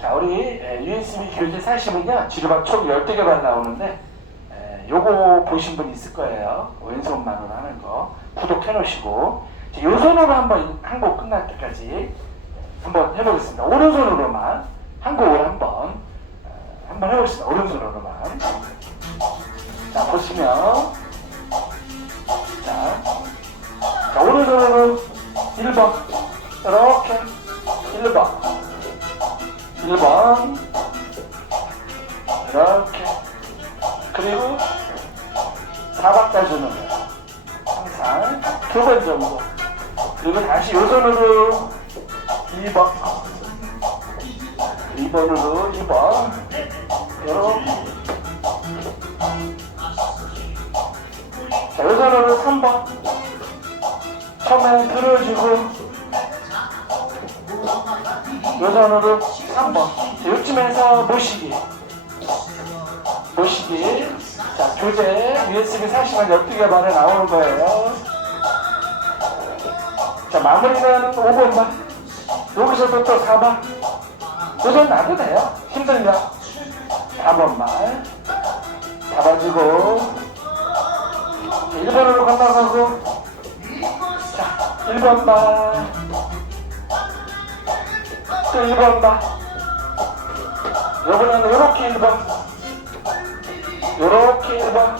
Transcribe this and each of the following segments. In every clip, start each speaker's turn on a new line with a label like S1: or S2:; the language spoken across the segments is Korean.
S1: 자, 우리 에, USB 교재 사시면요. 지르박 총 12개만 나오는데 에, 요거 보신 분 있을 거예요. 왼손만으로 하는 거. 구독해 놓으시고 자, 요 손으로 한번 한 곡 끝날 때까지 한번 해보겠습니다. 오른손으로만 한 곡을 한번 에, 한번 해보겠습니다. 오른손으로만. 자, 보시면 자, 자 오른손으로 1번 이렇게 1번 1번. 이렇게. 그리고 4박자 주는 거예요 항상 두 번 정도. 그리고 다시 요 손으로 2번. 2번으로 2번. 이렇게 자, 요 손으로 3번. 처음에 들어주고 요선으로 3번. 요쯤에서 모시기. 모시기. 자, 교재 USB 40만 12개 만에 나오는 거예요. 자, 마무리는 5번만. 여기서도 또 4번. 요선 놔도 돼요. 힘들면. 4번만. 잡아주고. 1번으로 건너가고. 자, 1번만. 또 1번 봐. 요번에는 요렇게 1번. 요렇게 1번.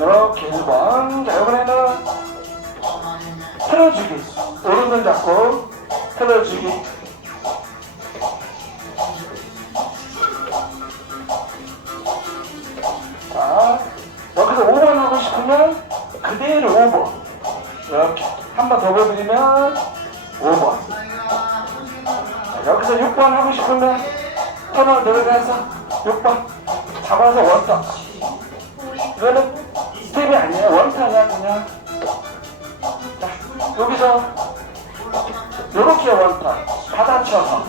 S1: 요렇게 1번. 자, 요번에는 틀어주기. 오른손 잡고 틀어주기. 자, 여기서 5번 하고 싶으면 그대로 5번. 이렇게. 한 번 더 보여드리면 5번. 여기서 6번 하고 싶으면 터널 내려가서 6번 잡아서 원턴 이거는 스텝이 아니에요. 원턴이야 그냥. 자 여기서 요렇게 원턴 받아쳐서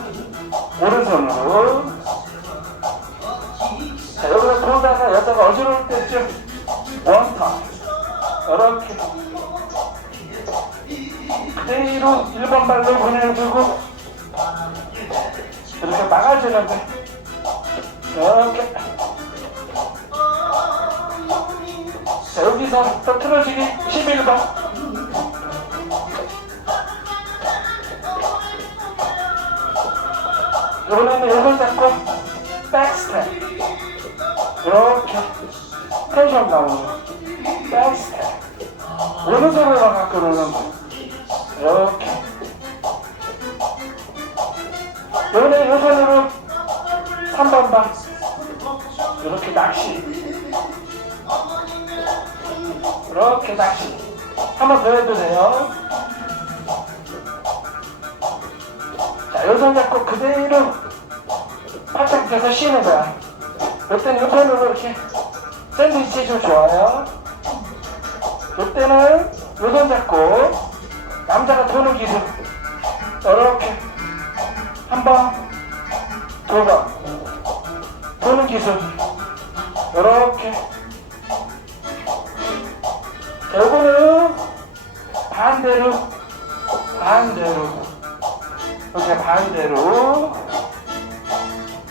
S1: 오른손으로. 자 여기서 돌다가 여자가 어지러울 때쯤 원턴 이렇게. 그대로 1번 발로 보내주고 이렇게 막아주는데 자 여기서 또 틀어지기 11번. 이번에는 이걸 잡고 백스텝. 이렇게 텐션 나오는 백스텝. 오른손으로 갖고 노는 거 이렇게. 요번에 요 손으로 3번 봐. 이렇게 낚시. 이렇게 낚시. 한 번 더 해도 돼요. 자, 요손 잡고 그대로 팔짱 펴서 쉬는 거야. 이때는 요 손으로 이렇게 샌드위치 해주면 좋아요. 이때는 요손 잡고 남자가 도는 기술. 이렇게 한 번, 두 번, 도는 기술. 이렇게. 자, 요거는 반대로, 반대로. 이렇게 반대로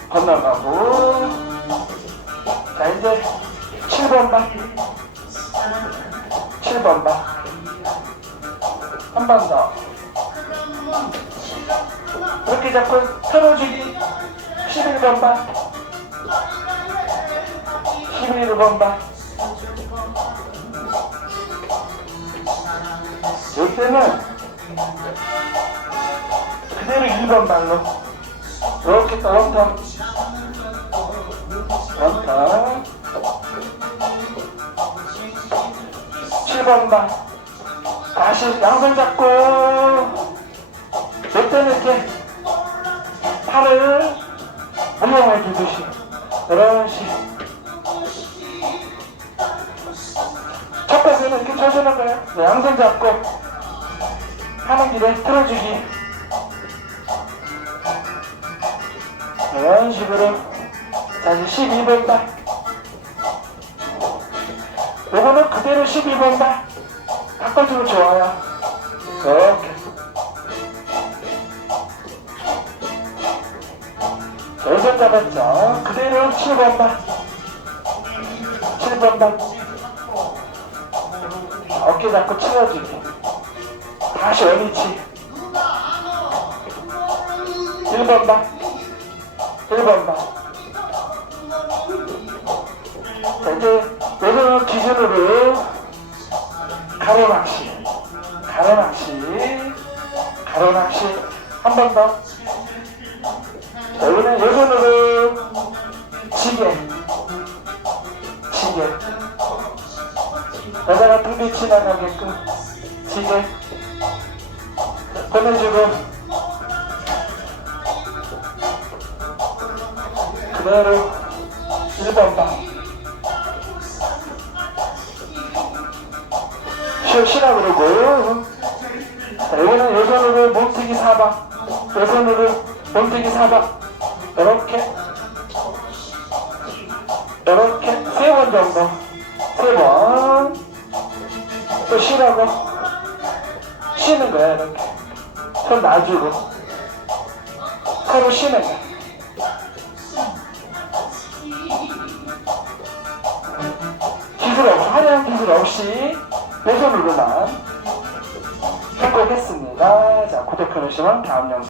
S1: 건너가고. 자, 이제 7번 봐. 7번 봐. 한번 더. 이렇게 잡고 틀어주기 11번 봐 11번 봐 이때는 그대로 2번 발로. 이렇게 또 원턴 원턴 7번 봐 다시 양손 잡고. 이때는 이렇게 팔을 무용해 주듯이 그렇지 쳐주는 거예요 네, 양손 잡고 하는 길에 틀어주기 이런 식으로 자 이제 12번 발 요거는 그대로 12번 발 바꿔주면 좋아요 이렇게 여섯 잡았죠. 그대로 7번 발. 7번 발. 어깨 잡고 치워주기. 다시 원위치. 1번 발. 1번 발. 자, 이제 요거는 기준으로 가로낚시. 가로낚시. 가로낚시. 한 번 더. 자, 여기는 지게. 지게. 여자가 등비 지나가게끔 지게. 보내주고. 그대로 1번 방. 쉬라 그러고. 자, 여기는 요선으로 몸튀기 사방. 요선으로 몸튀기 사방. 이렇게. 이렇게 세 번 정도. 세 번. 또 쉬라고. 쉬는 거야, 이렇게. 손 놔주고. 서로 쉬는 거야. 기술 없이, 화려한 기술 없이 내 손으로만 성공했습니다. 자, 구독 해주시면 다음 영상